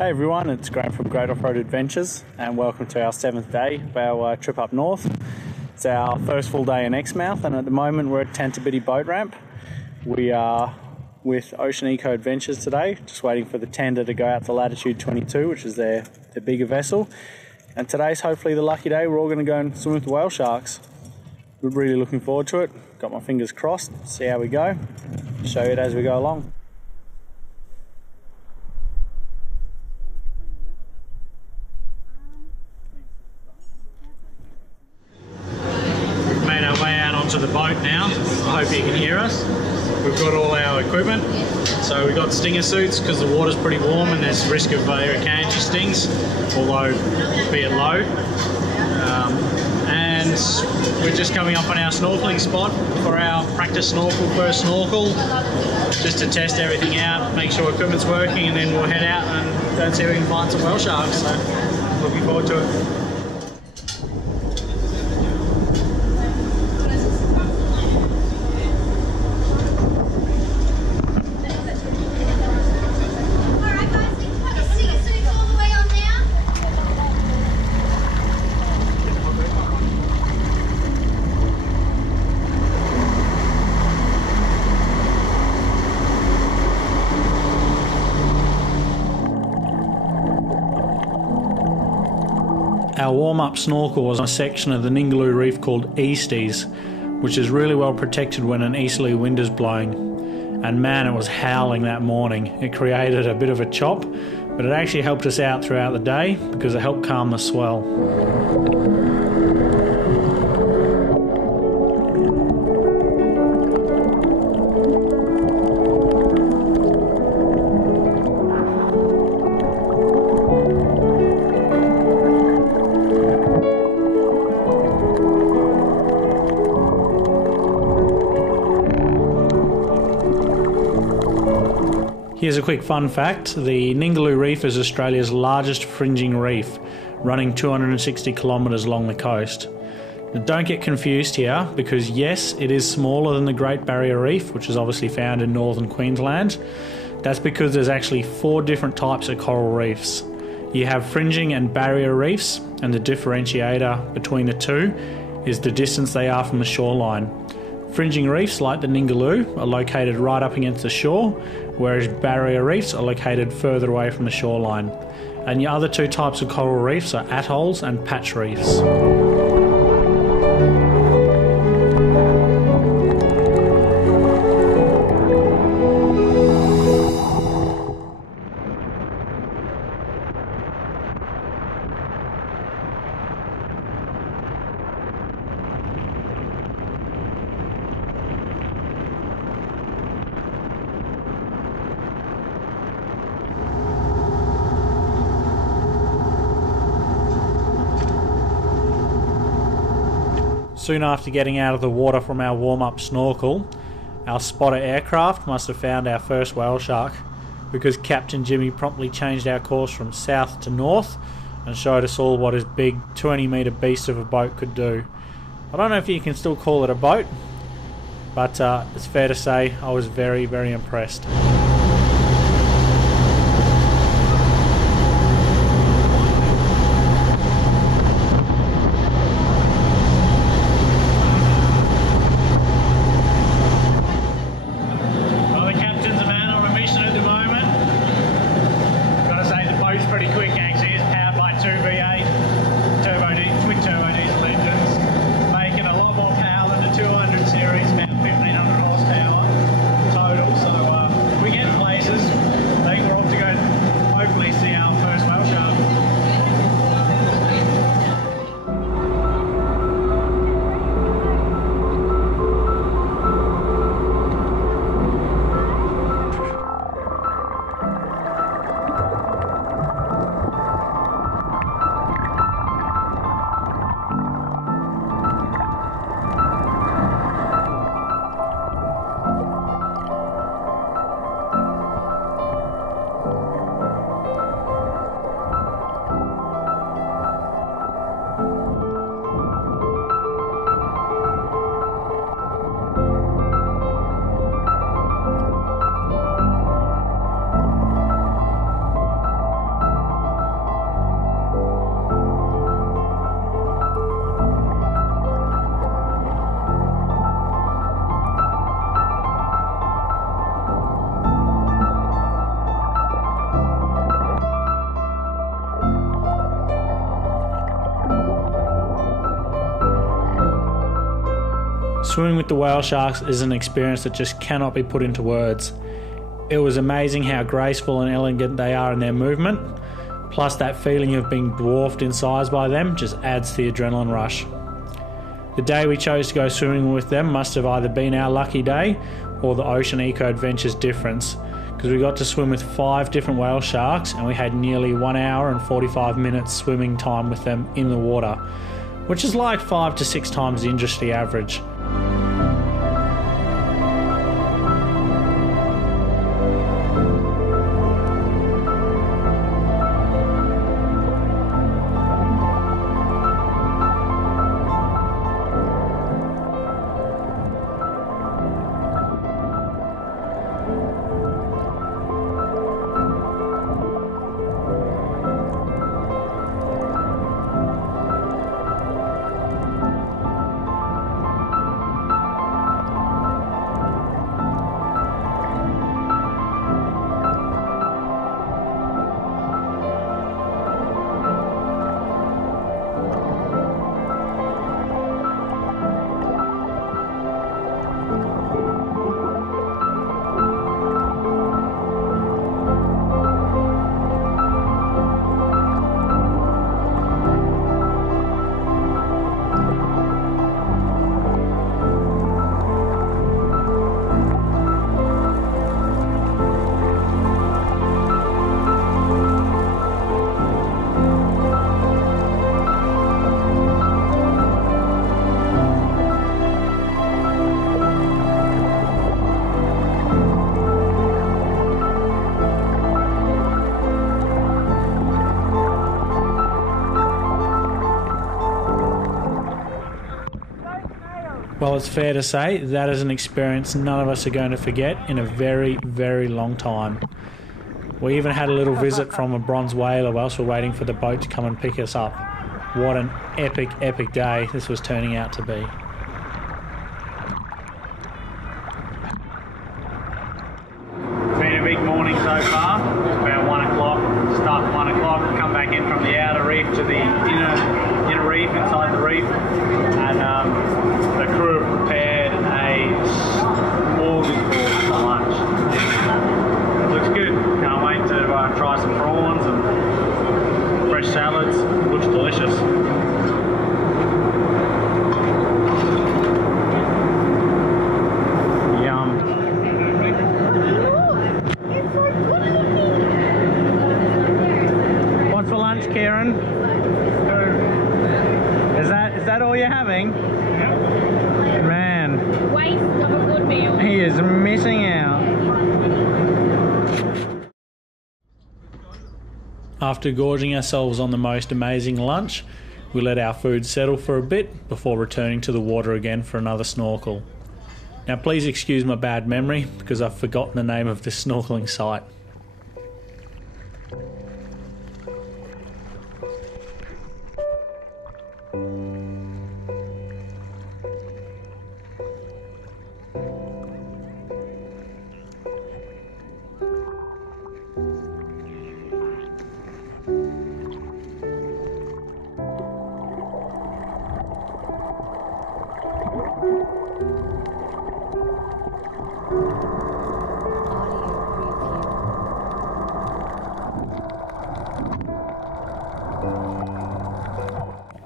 Hey everyone, it's Graham from Great Off-Road Adventures and welcome to our 7th day of our trip up north. It's our first full day in Exmouth and at the moment we're at Tantabiddi boat ramp. We are with Ocean Eco Adventures today, just waiting for the tender to go out to Latitude 22, which is their bigger vessel. And today's hopefully the lucky day. We're all going to go and swim with the whale sharks. We're really looking forward to it. Got my fingers crossed, see how we go. Show you it as we go along. To the boat now. I hope you can hear us. We've got all our equipment. So we've got stinger suits because the water's pretty warm and there's risk of irukandji stings, although be it low. And we're just coming up on our snorkeling spot for our practice snorkel, first snorkel, just to test everything out, make sure equipment's working, and then we'll head out and go and see if we can find some whale sharks. So looking forward to it. Our warm-up snorkel was on a section of the Ningaloo Reef called Easties, which is really well protected when an easterly wind is blowing. And man, it was howling that morning. It created a bit of a chop, but it actually helped us out throughout the day because it helped calm the swell. Here's a quick fun fact. The Ningaloo Reef is Australia's largest fringing reef, running 260 kilometres along the coast. Now, don't get confused here, because yes, it is smaller than the Great Barrier Reef, which is obviously found in northern Queensland. That's because there's actually 4 different types of coral reefs. You have fringing and barrier reefs, and the differentiator between the two is the distance they are from the shoreline. Fringing reefs, like the Ningaloo, are located right up against the shore, whereas barrier reefs are located further away from the shoreline. And the other 2 types of coral reefs are atolls and patch reefs. Soon after getting out of the water from our warm-up snorkel, our spotter aircraft must have found our first whale shark, because Captain Jimmy promptly changed our course from south to north and showed us all what his big 20-metre beast of a boat could do. I don't know if you can still call it a boat, but it's fair to say I was very, very impressed. We Swimming with the whale sharks is an experience that just cannot be put into words. It was amazing how graceful and elegant they are in their movement, plus that feeling of being dwarfed in size by them just adds to the adrenaline rush. The day we chose to go swimming with them must have either been our lucky day or the Ocean Eco Adventure's difference, because we got to swim with 5 different whale sharks and we had nearly 1 hour and 45 minutes swimming time with them in the water, which is like 5 to 6 times the industry average. Well, it's fair to say that is an experience none of us are going to forget in a very, very long time. We even had a little visit from a bronze whaler whilst we're waiting for the boat to come and pick us up. What an epic, epic day this was turning out to be. It's been a big morning so far. It's about 1 o'clock, start at 1 o'clock, come back in from the outer reef to the inner reef, inside the reef, and the crew have prepared a smorgasbord for lunch. It looks good. Can't wait to try some prawns and fresh salads. It looks delicious. Yum. What's for lunch, Kieran? Is that all you're having? Man, Waste of a good meal. he is missing out. After gorging ourselves on the most amazing lunch, we let our food settle for a bit before returning to the water again for another snorkel. Now please excuse my bad memory because I've forgotten the name of this snorkeling site.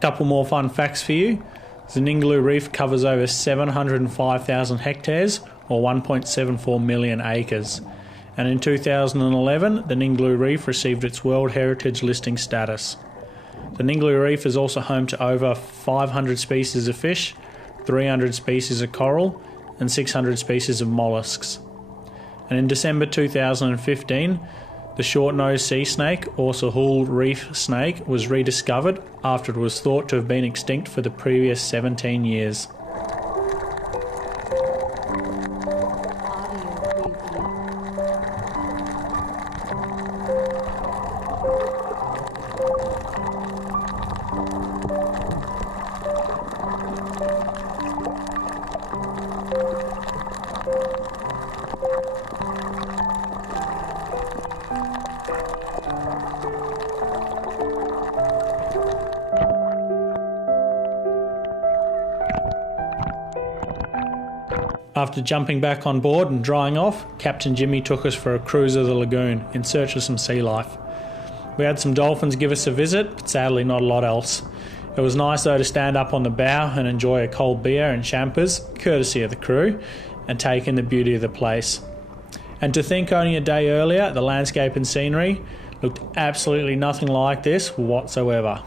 Couple more fun facts for you. The Ningaloo Reef covers over 705,000 hectares or 1.74 million acres. And in 2011, the Ningaloo Reef received its World Heritage Listing status. The Ningaloo Reef is also home to over 500 species of fish, 300 species of coral, and 600 species of mollusks. And in December 2015, the short-nosed sea snake, or Sahul reef snake, was rediscovered after it was thought to have been extinct for the previous 17 years. After jumping back on board and drying off, Captain Jimmy took us for a cruise of the lagoon in search of some sea life. We had some dolphins give us a visit, but sadly not a lot else. It was nice though to stand up on the bow and enjoy a cold beer and champers, courtesy of the crew, and take in the beauty of the place. And to think only a day earlier, the landscape and scenery looked absolutely nothing like this whatsoever.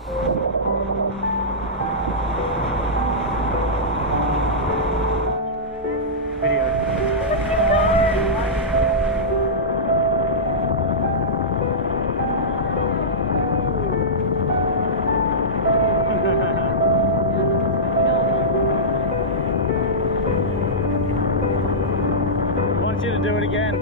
You to do it again.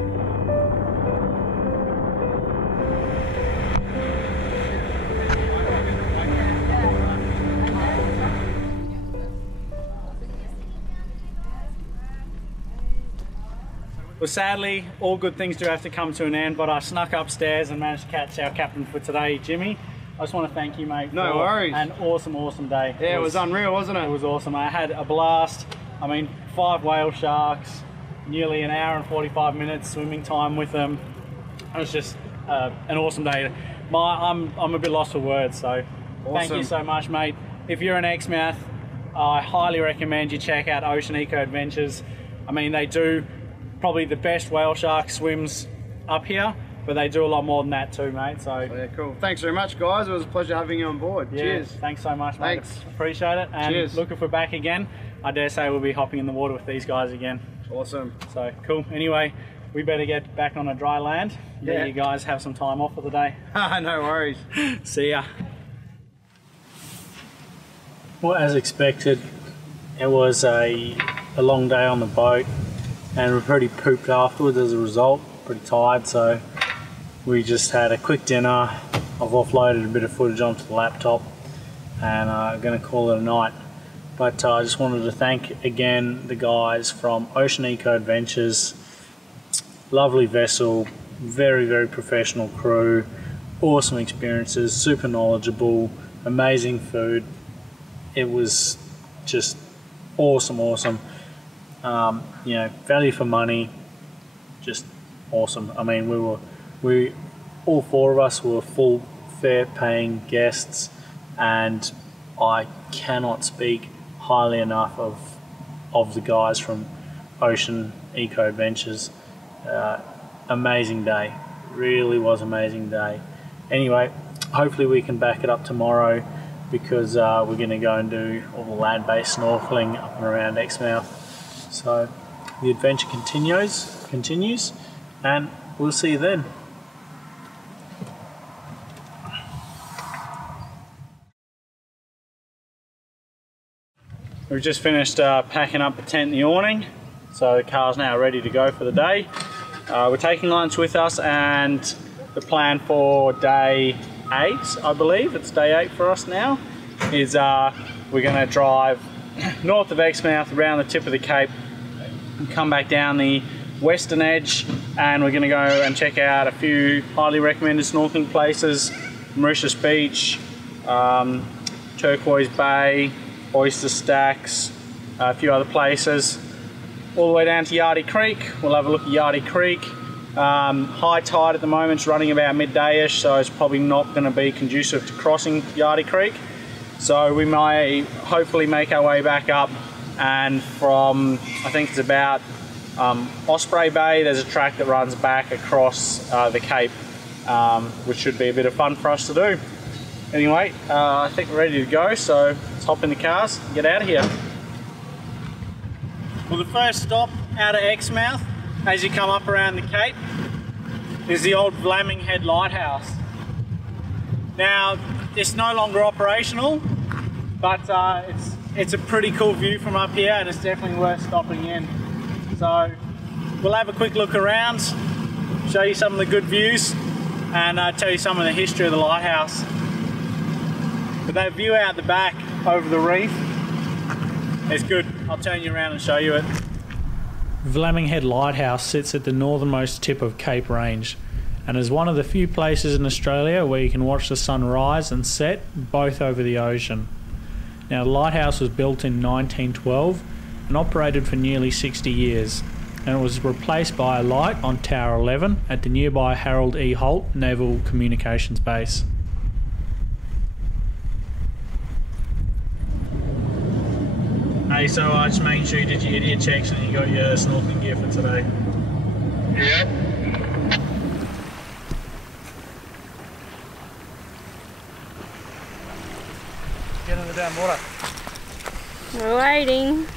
Well, sadly, all good things do have to come to an end, but I snuck upstairs and managed to catch our captain for today, Jimmy. I just want to thank you, mate. No worries. An awesome day. Yeah, it was unreal, wasn't it? It was awesome. I had a blast. I mean, 5 whale sharks, nearly an hour and 45 minutes swimming time with them. It was just an awesome day. I'm a bit lost for words, so awesome. Thank you so much, mate. If you're in Exmouth, I highly recommend you check out Ocean Eco Adventures. I mean, they do probably the best whale shark swims up here, but they do a lot more than that too, mate. So yeah, cool. Thanks very much, guys. It was a pleasure having you on board. Yeah, cheers. Thanks so much, mate. Thanks. Appreciate it. And cheers. Look, if we're back again, I dare say we'll be hopping in the water with these guys again. Awesome. So cool. Anyway, we better get back on a dry land. Let you guys have some time off for the day. No worries. See ya. Well, as expected, it was a long day on the boat, and we're pretty pooped afterwards as a result. Pretty tired, so we just had a quick dinner. I've offloaded a bit of footage onto the laptop, and I'm going to call it a night. But I just wanted to thank again the guys from Ocean Eco Adventures. Lovely vessel, very professional crew, awesome experiences, super knowledgeable, amazing food. It was just awesome. You know, value for money, just awesome. I mean, we all 4 of us were full fare paying guests, and I cannot speak highly enough of the guys from Ocean Eco Adventures. Amazing day, really was amazing day. Anyway, hopefully we can back it up tomorrow, because we're going to go and do all the land-based snorkeling up and around Exmouth. So the adventure continues, and we'll see you then. We've just finished packing up the tent and the awning, so the car's now ready to go for the day. We're taking lunch with us, and the plan for day 8, I believe, it's day 8 for us now, is we're going to drive north of Exmouth around the tip of the Cape and come back down the western edge, and we're going to go and check out a few highly recommended snorkeling places: Mauritius Beach, Turquoise Bay, Oyster Stacks, a few other places, all the way down to Yardie Creek. We'll have a look at Yardie Creek. High tide at the moment, it's running about midday-ish, so it's probably not going to be conducive to crossing Yardie Creek. So we may hopefully make our way back up, and from, I think it's about Osprey Bay, there's a track that runs back across the Cape, which should be a bit of fun for us to do. Anyway, I think we're ready to go, so let's hop in the cars and get out of here. Well, the first stop out of Exmouth, as you come up around the Cape, is the old Vlamming Head Lighthouse. Now, it's no longer operational, but it's a pretty cool view from up here, and it's definitely worth stopping in. So we'll have a quick look around, show you some of the good views, and tell you some of the history of the lighthouse. But that view out the back over the reef is good. I'll turn you around and show you it. Vlamming Head Lighthouse sits at the northernmost tip of Cape Range, and is one of the few places in Australia where you can watch the sun rise and set both over the ocean. Now, the lighthouse was built in 1912 and operated for nearly 60 years, and it was replaced by a light on Tower 11 at the nearby Harold E. Holt Naval Communications Base. Hey, so just making sure you did your idiot checks and you got your snorkeling gear for today. Yeah. Get in the damn water. We're waiting.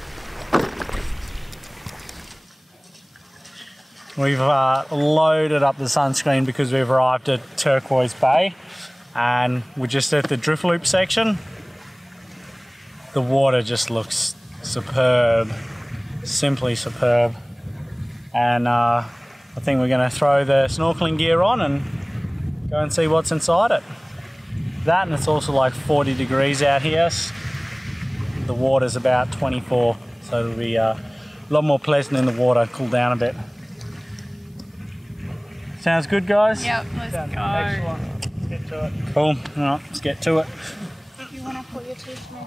We've loaded up the sunscreen because we've arrived at Turquoise Bay and we're just at the drift loop section. The water just looks superb, simply superb. And I think we're going to throw the snorkeling gear on and go and see what's inside it. That, and it's also like 40 degrees out here. The water's about 24, so it'll be a lot more pleasant in the water, cool down a bit. Sounds good, guys? Yep, let's go. Excellent. Let's get to it. Cool. All right, let's get to it. If you want to put your teeth in.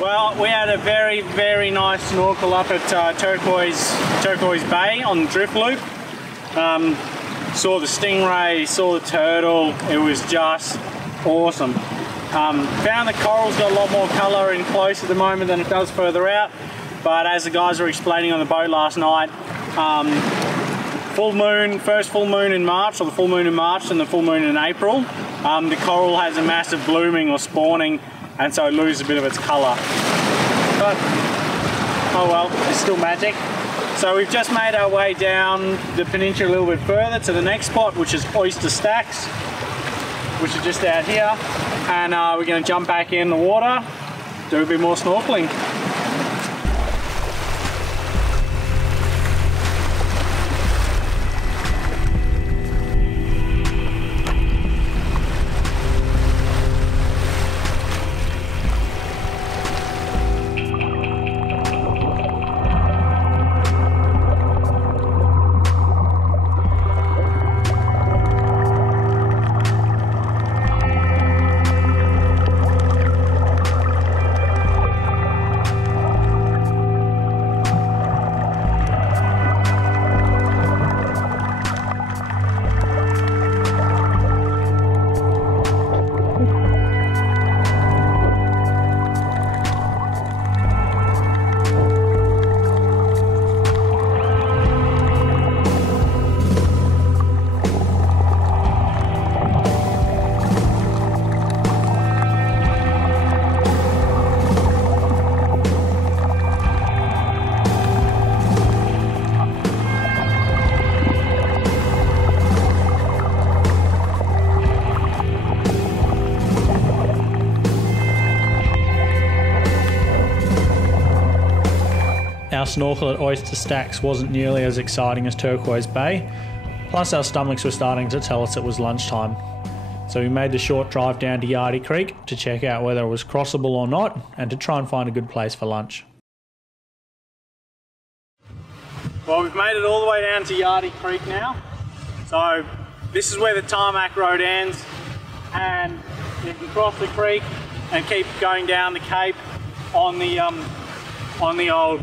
Well, we had a very, very nice snorkel up at Turquoise Bay on the drift loop. Saw the stingray, saw the turtle. It was just awesome. Found the coral's got a lot more colour in close at the moment than it does further out. But as the guys were explaining on the boat last night, first full moon in March, or the full moon in March and the full moon in April, the coral has a massive blooming or spawning, and so it loses a bit of its colour. But, oh well, it's still magic. So we've just made our way down the peninsula a little bit further to the next spot, which is Oyster Stacks, which is just out here. And we're going to jump back in the water, do a bit more snorkeling. our snorkel at Oyster Stacks wasn't nearly as exciting as Turquoise Bay, plus our stomachs were starting to tell us it was lunchtime. So we made the short drive down to Yardie Creek to check out whether it was crossable or not, and to try and find a good place for lunch. Well, we've made it all the way down to Yardie Creek now. So this is where the tarmac road ends, and you can cross the creek and keep going down the cape on the old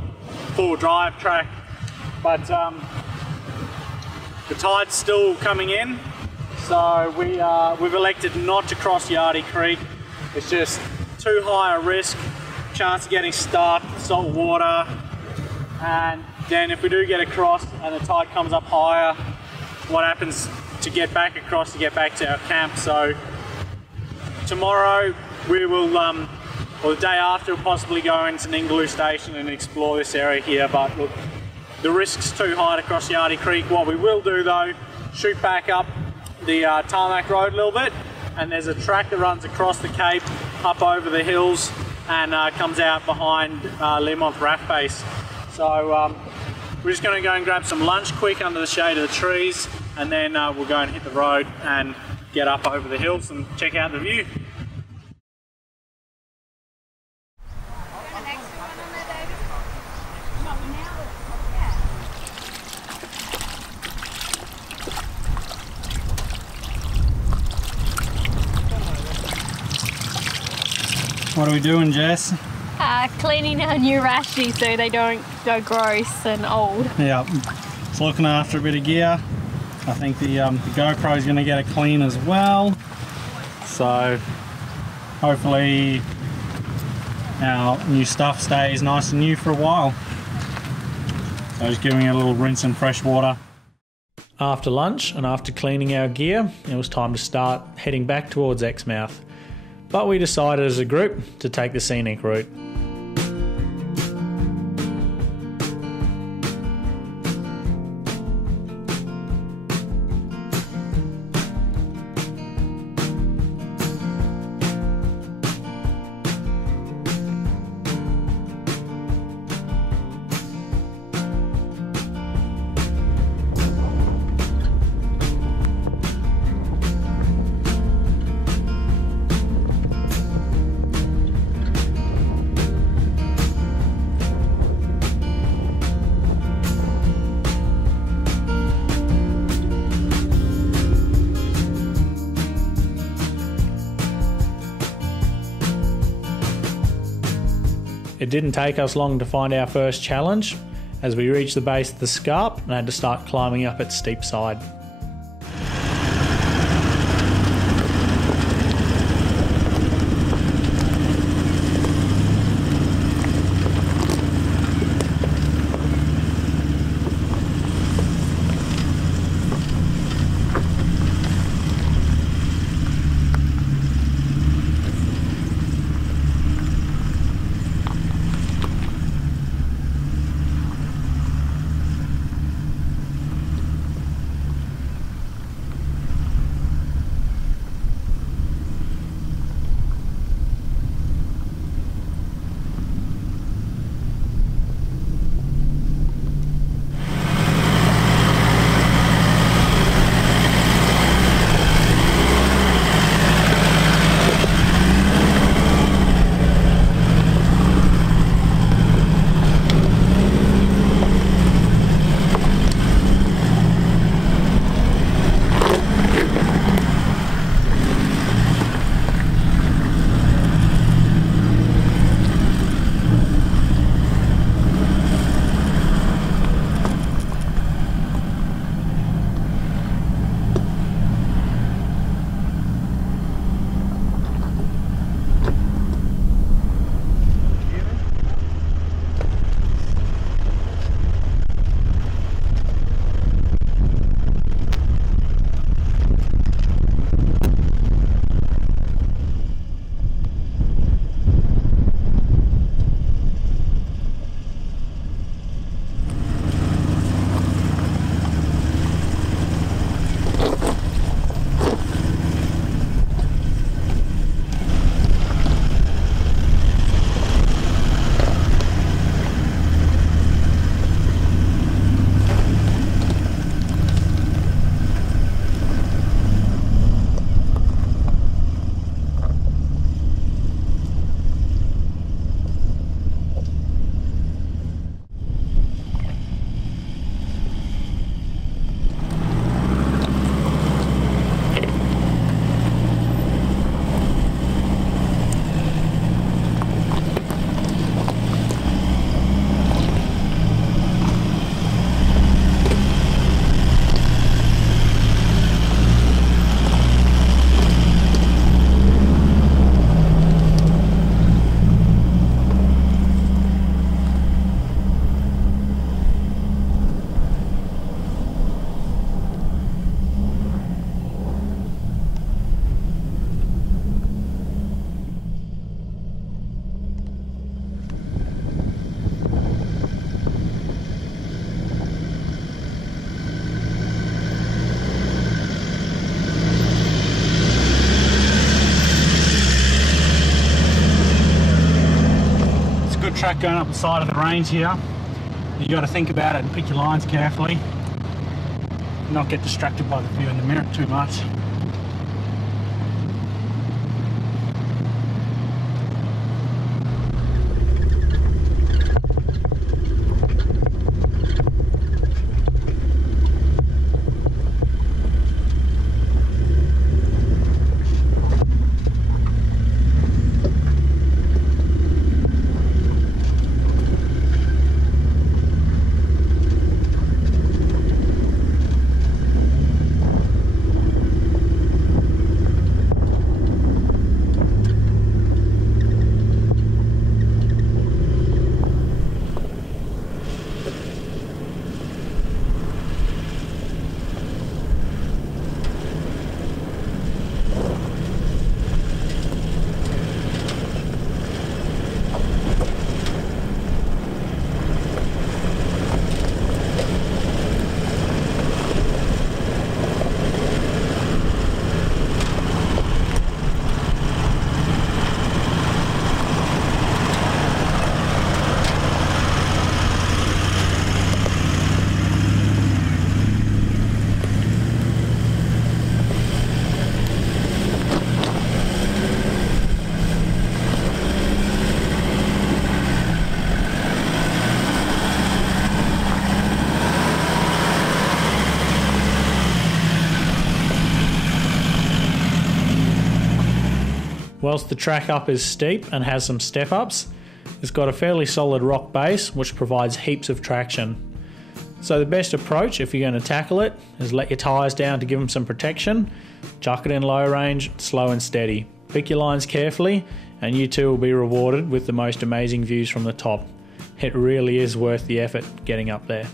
full drive track. But the tide's still coming in, so we've elected not to cross Yardie Creek. It's just too high a risk, chance of getting stuck, salt water, and then if we do get across and the tide comes up higher, what happens to get back across to get back to our camp? So tomorrow we will, or the day after, we'll possibly go into Ningaloo Station and explore this area here. But look, the risk's too high to cross Yardie Creek. What we will do though, shoot back up the tarmac road a little bit, and there's a track that runs across the cape, up over the hills, and comes out behind Learmonth Raft Base. So we're just going to go and grab some lunch quick under the shade of the trees, and then we'll go and hit the road and get up over the hills and check out the view. What are we doing, Jess? Cleaning our new rashies so they don't go gross and old. Yeah, it's looking after a bit of gear. I think the GoPro is going to get it clean as well. So hopefully our new stuff stays nice and new for a while. So just giving it a little rinse in fresh water. After lunch and after cleaning our gear, it was time to start heading back towards Exmouth. But we decided as a group to take the scenic route. It didn't take us long to find our first challenge, as we reached the base of the scarp and had to start climbing up its steep side. track going up the side of the range here. You got to think about it and pick your lines carefully. Not get distracted by the view in the mirror too much. Whilst the track up is steep and has some step ups, it's got a fairly solid rock base which provides heaps of traction. So the best approach if you're going to tackle it is let your tyres down to give them some protection, chuck it in low range, slow and steady. Pick your lines carefully and you too will be rewarded with the most amazing views from the top. It really is worth the effort getting up there.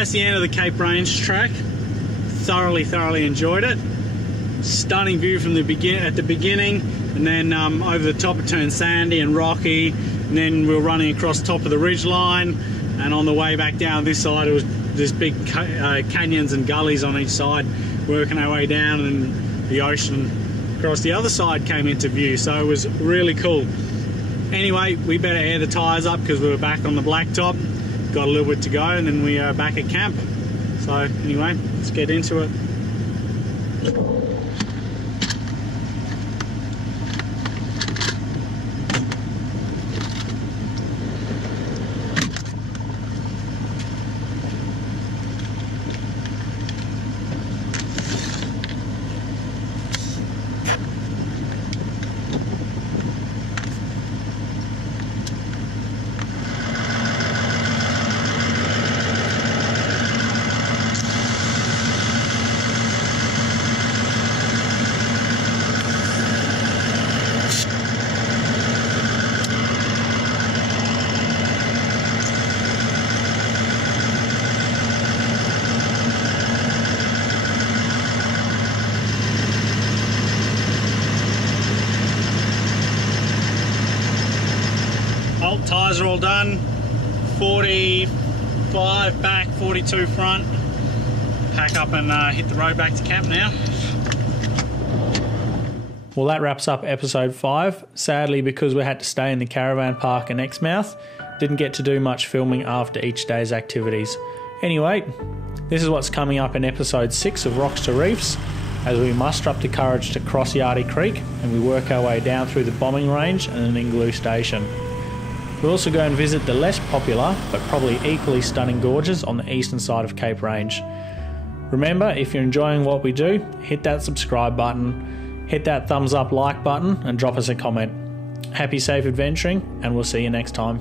that's the end of the Cape Range trek. Thoroughly enjoyed it. Stunning view from the beginning, and then over the top it turned sandy and rocky, and then we were running across the top of the ridge line, and on the way back down this side it was this big canyons and gullies on each side, working our way down, and the ocean across the other side came into view, so it was really cool. Anyway, we better air the tyres up because we were back on the blacktop. Got a little bit to go, and then we are back at camp. So anyway, let's get into it. Tyres are all done. 45 back, 42 front. Pack up and hit the road back to camp now. Well, that wraps up episode 5. Sadly, because we had to stay in the caravan park in Exmouth, didn't get to do much filming after each day's activities. Anyway, this is what's coming up in episode 6 of Rocks to Reefs, as we muster up the courage to cross Yardie Creek and we work our way down through the bombing range and the Ningaloo station. We'll also go and visit the less popular but probably equally stunning gorges on the eastern side of Cape Range. Remember, if you're enjoying what we do, hit that subscribe button, hit that thumbs up like button and drop us a comment. Happy safe adventuring, and we'll see you next time.